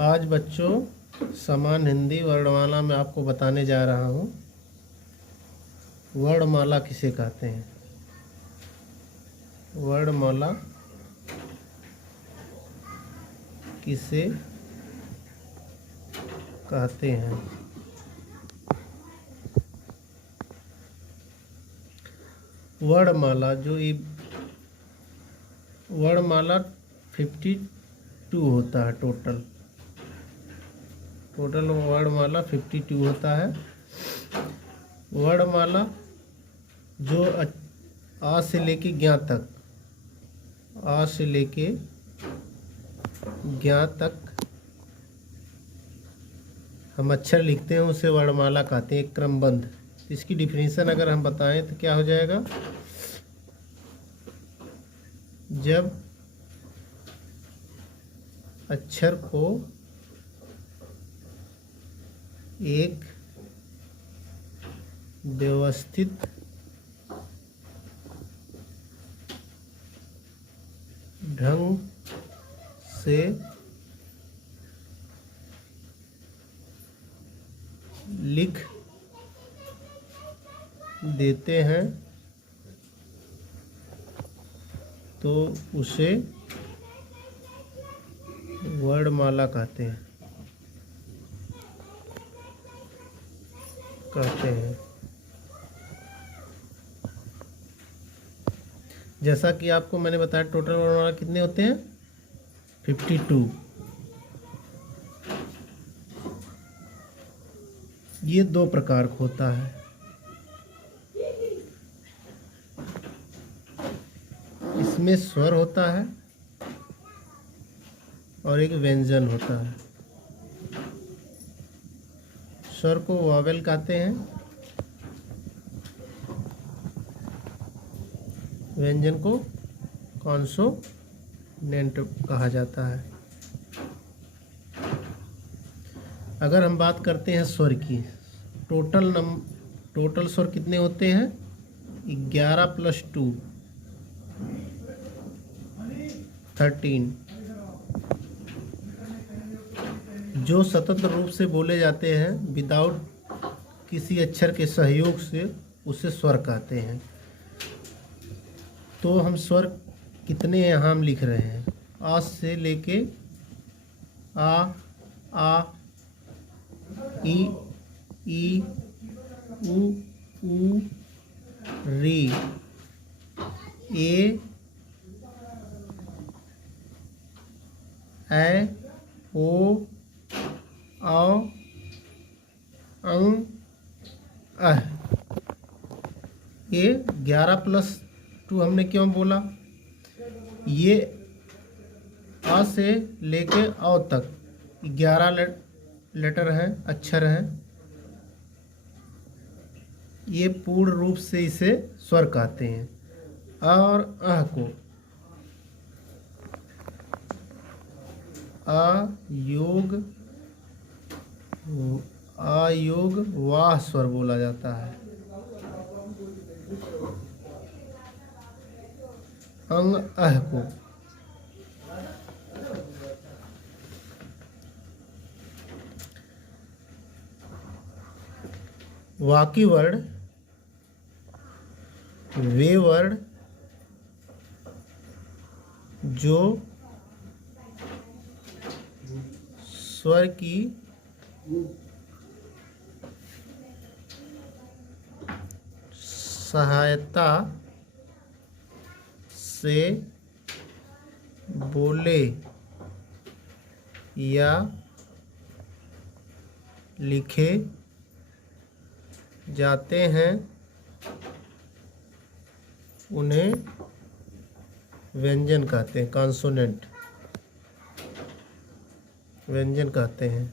आज बच्चों समान हिंदी वर्णमाला में आपको बताने जा रहा हूँ वर्णमाला किसे कहते हैं। वर्णमाला किसे कहते हैं। वर्णमाला वर्णमाला 52 होता है। टोटल वर्णमाला 52 होता है। वर्णमाला जो आ से लेके ज्ञ तक, आ से लेके ज्ञ तक हम अक्षर लिखते हैं उसे वर्णमाला कहते हैं, एक क्रमबद्ध। इसकी डिफिनीशन अगर हम बताएं तो क्या हो जाएगा। जब अक्षर को एक व्यवस्थित ढंग से लिख देते हैं तो उसे वर्णमाला कहते हैं। जैसा कि आपको मैंने बताया टोटल वर्णमाला कितने होते हैं 52। ये दो प्रकार का होता है। इसमें स्वर होता है और एक व्यंजन होता है। स्वर को वॉवेल कहते हैं, व्यंजन को कॉन्सोनेंट कहा जाता है। अगर हम बात करते हैं स्वर की, टोटल स्वर कितने होते हैं 11 + 2 13, जो स्वतंत्र रूप से बोले जाते हैं विदाउट किसी अक्षर के सहयोग से उसे स्वर कहते हैं। तो हम स्वर कितने यहाँ हम लिख रहे हैं, आ से लेके आ ई उ री ए ओ औ अंग अह। ये 11 + 2 हमने क्यों बोला, ये आ से लेके औ तक 11 लेटर हैं, अक्षर हैं। ये पूर्ण रूप से इसे स्वर कहते हैं। और अह को अयोग वाह स्वर बोला जाता है। अंग अह को वाकी वर्ण, वे वर्ण जो स्वर की सहायता से बोले या लिखे जाते हैं उन्हें व्यंजन कहते हैं, कॉन्सोनेंट व्यंजन कहते हैं।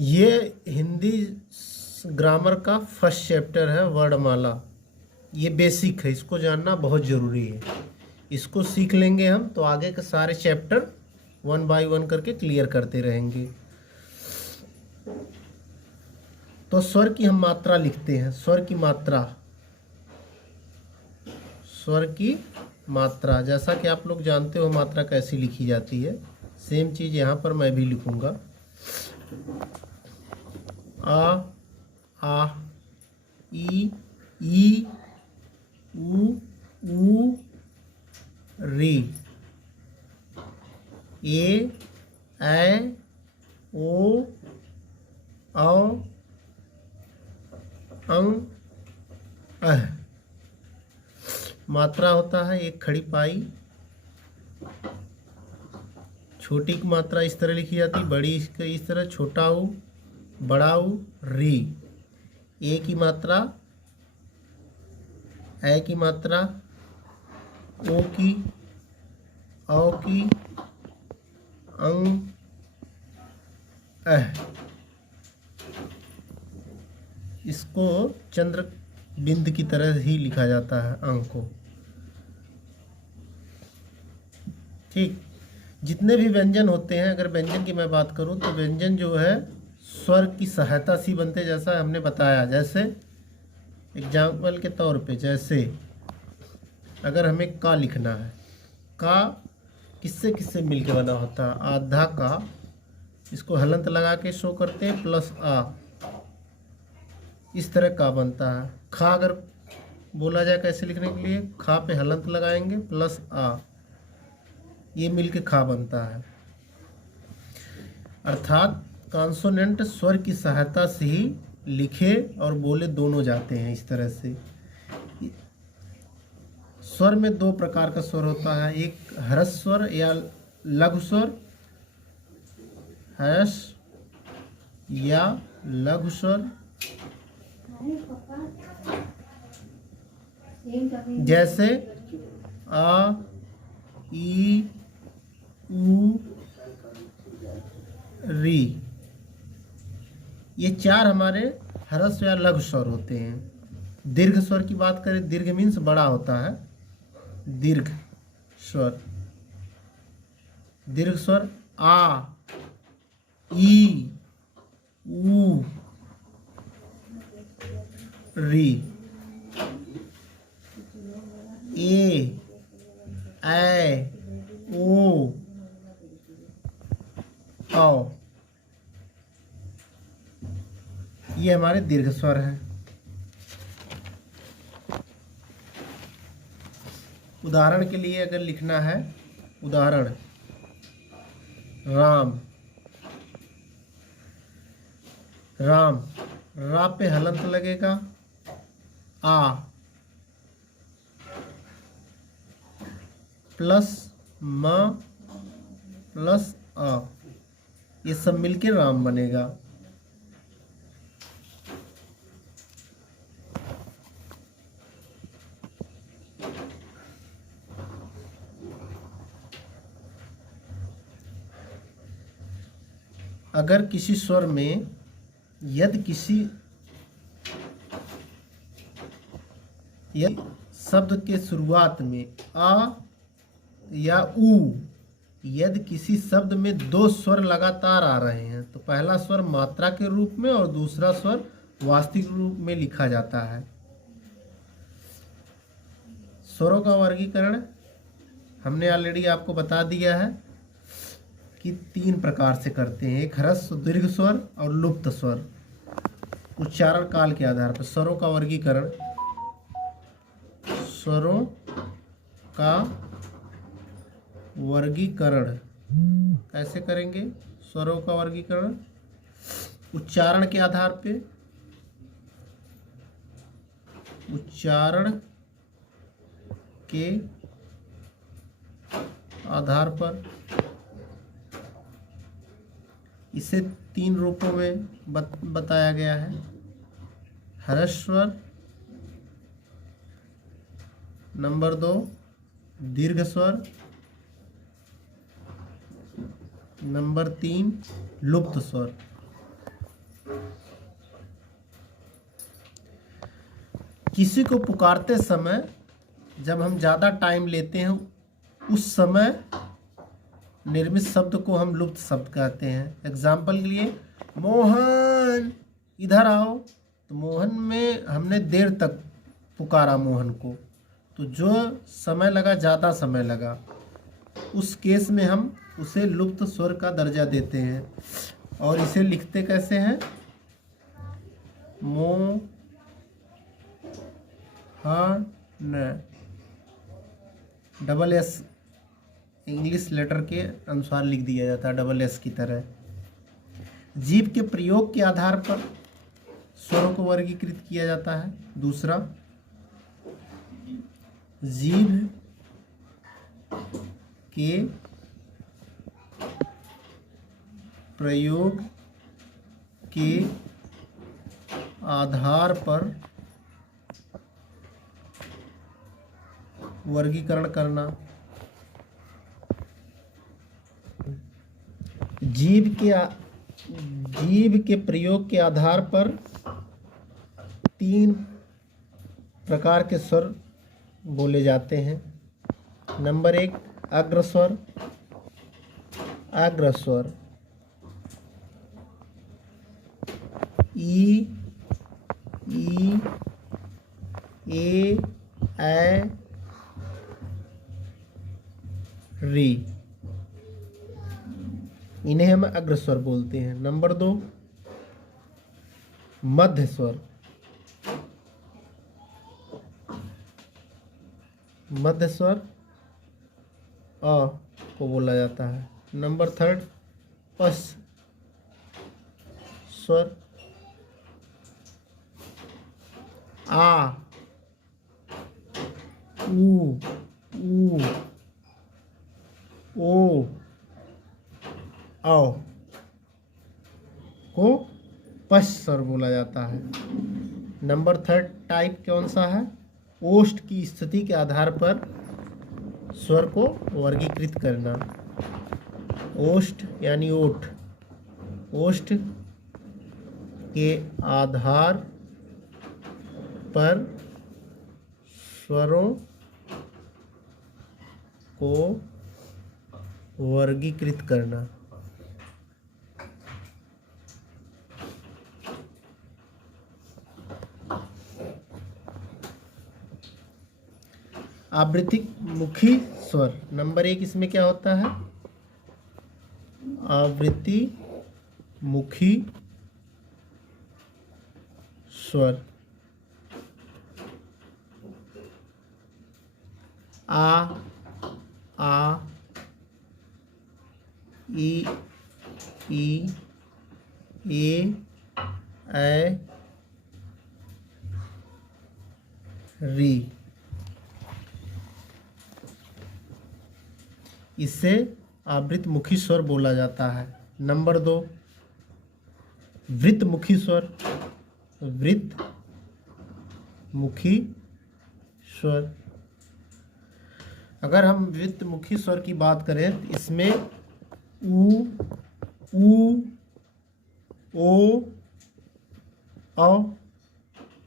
ये हिंदी ग्रामर का फर्स्ट चैप्टर है वर्णमाला। ये बेसिक है, इसको जानना बहुत ज़रूरी है। इसको सीख लेंगे हम तो आगे के सारे चैप्टर 1 बाय 1 करके क्लियर करते रहेंगे। तो स्वर की हम मात्रा लिखते हैं। स्वर की मात्रा जैसा कि आप लोग जानते हो मात्रा कैसी लिखी जाती है। सेम चीज़ यहाँ पर मैं भी लिखूँगा। आ ई ऊ री, ए ऐ ओ औ अं अह। मात्रा होता है एक खड़ी पाई, छोटी की मात्रा इस तरह लिखी जाती, बड़ी इस तरह, छोटा ऊ, बड़ा ऊ, री। ए की मात्रा, ऐ की मात्रा, ओ की, औ की, अंग, अह। इसको चंद्र बिंद की तरह ही लिखा जाता है अंग को। ठीक, जितने भी व्यंजन होते हैं, अगर व्यंजन की मैं बात करूं तो व्यंजन जो है स्वर की सहायता से बनते, जैसा हमने बताया। जैसे एग्जाम्पल के तौर पे, जैसे अगर हमें का लिखना है, का किससे किससे मिलके बना होता है? आधा का, इसको हलंत लगा के शो करते हैं, प्लस आ, इस तरह का बनता है। खा अगर बोला जाए कैसे लिखने के लिए, खा पे हलंत लगाएंगे प्लस आ, ये मिलके खा बनता है। अर्थात कॉन्सोनेंट स्वर की सहायता से ही लिखे और बोले दोनों जाते हैं। इस तरह से स्वर में दो प्रकार का स्वर होता है, एक ह्रस्व स्वर या लघु स्वर, ह्रस या लघु स्वर। जैसे आ, ई, ऊ, री, ये चार हमारे ह्रस्व या लघु स्वर होते हैं। दीर्घ स्वर की बात करें, दीर्घ मीन्स बड़ा होता है, दीर्घ स्वर। दीर्घ स्वर आ, ई, ऊ, री, ए ऐ ओ औ, ये हमारे दीर्घ स्वर हैं। उदाहरण के लिए अगर लिखना है, उदाहरण राम, राम, रा पे हलंत लगेगा, आ प्लस म प्लस आ, ये सब मिलके राम बनेगा। अगर किसी स्वर में यदि शब्द के शुरुआत में आ या ऊ, यदि किसी शब्द में दो स्वर लगातार आ रहे हैं तो पहला स्वर मात्रा के रूप में और दूसरा स्वर वास्तविक रूप में लिखा जाता है। स्वरों का वर्गीकरण हमने ऑलरेडी आपको बता दिया है कि तीन प्रकार से करते हैं, एक ह्रस्व, दीर्घ स्वर और लुप्त स्वर। उच्चारण काल के आधार पर स्वरों का वर्गीकरण, स्वरों का वर्गीकरण कैसे करेंगे? स्वरों का वर्गीकरण उच्चारण के आधार पे, उच्चारण के आधार पर। इसे तीन रूपों में बताया गया है। ह्रस्व स्वर, नंबर 2 दीर्घ स्वर, नंबर 3 लुप्त स्वर। किसी को पुकारते समय जब हम ज़्यादा टाइम लेते हैं, उस समय निर्मित शब्द को हम लुप्त शब्द कहते हैं। एग्जाम्पल के लिए, मोहन इधर आओ, तो मोहन में हमने देर तक पुकारा मोहन को, तो जो समय लगा, ज़्यादा समय लगा, उस केस में हम उसे लुप्त स्वर का दर्जा देते हैं। और इसे लिखते कैसे हैं? मो हा न, डबल एस इंग्लिश लेटर के अनुसार लिख दिया जाता है, डबल एस की तरह। जीभ के प्रयोग के आधार पर स्वरों को वर्गीकृत किया जाता है। दूसरा, जीभ के प्रयोग के आधार पर वर्गीकरण करना। जीभ के प्रयोग के आधार पर 3 प्रकार के स्वर बोले जाते हैं। नंबर 1, अग्रस्वर। अग्रस्वर ई, ए, ऐ, री, इन्हें हम अग्रस्वर बोलते हैं। नंबर 2, मध्य स्वर। मध्य स्वर अ को बोला जाता है। नंबर 3, पश स्वर। आ, ऊ, ओ, औ को पश स्वर बोला जाता है। नंबर 3 टाइप कौन सा है? ओष्ठ की स्थिति के आधार पर स्वर को वर्गीकृत करना। ओष्ठ यानी ओठ, ओष्ठ के आधार पर स्वरों को वर्गीकृत करना। आवृत्तिक मुखी स्वर। नंबर 1 इसमें क्या होता है? आवृत्ति मुखी स्वर। आ, ई, ए, ऐ, री। इसे आवृत्त मुखी स्वर बोला जाता है। नंबर 2, वृत्त मुखी स्वर। वृत्त मुखी स्वर। अगर हम वृत्त मुखी स्वर की बात करें तो इसमें ऊ, ओ, औ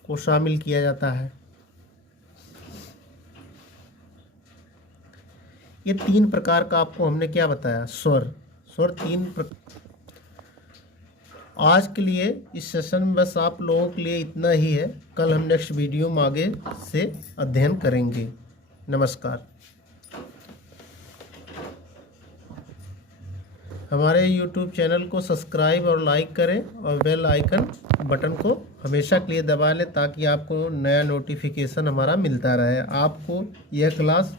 को शामिल किया जाता है। ये 3 प्रकार का आपको हमने क्या बताया? स्वर 3 आज के लिए इस सेशन में बस आप लोगों के लिए इतना ही है। कल हम नेक्स्ट वीडियो में आगे से अध्ययन करेंगे। नमस्कार। हमारे YouTube चैनल को सब्सक्राइब और लाइक करें और बेल आइकन बटन को हमेशा के लिए दबा लें ताकि आपको नया नोटिफिकेशन हमारा मिलता रहे। आपको यह क्लास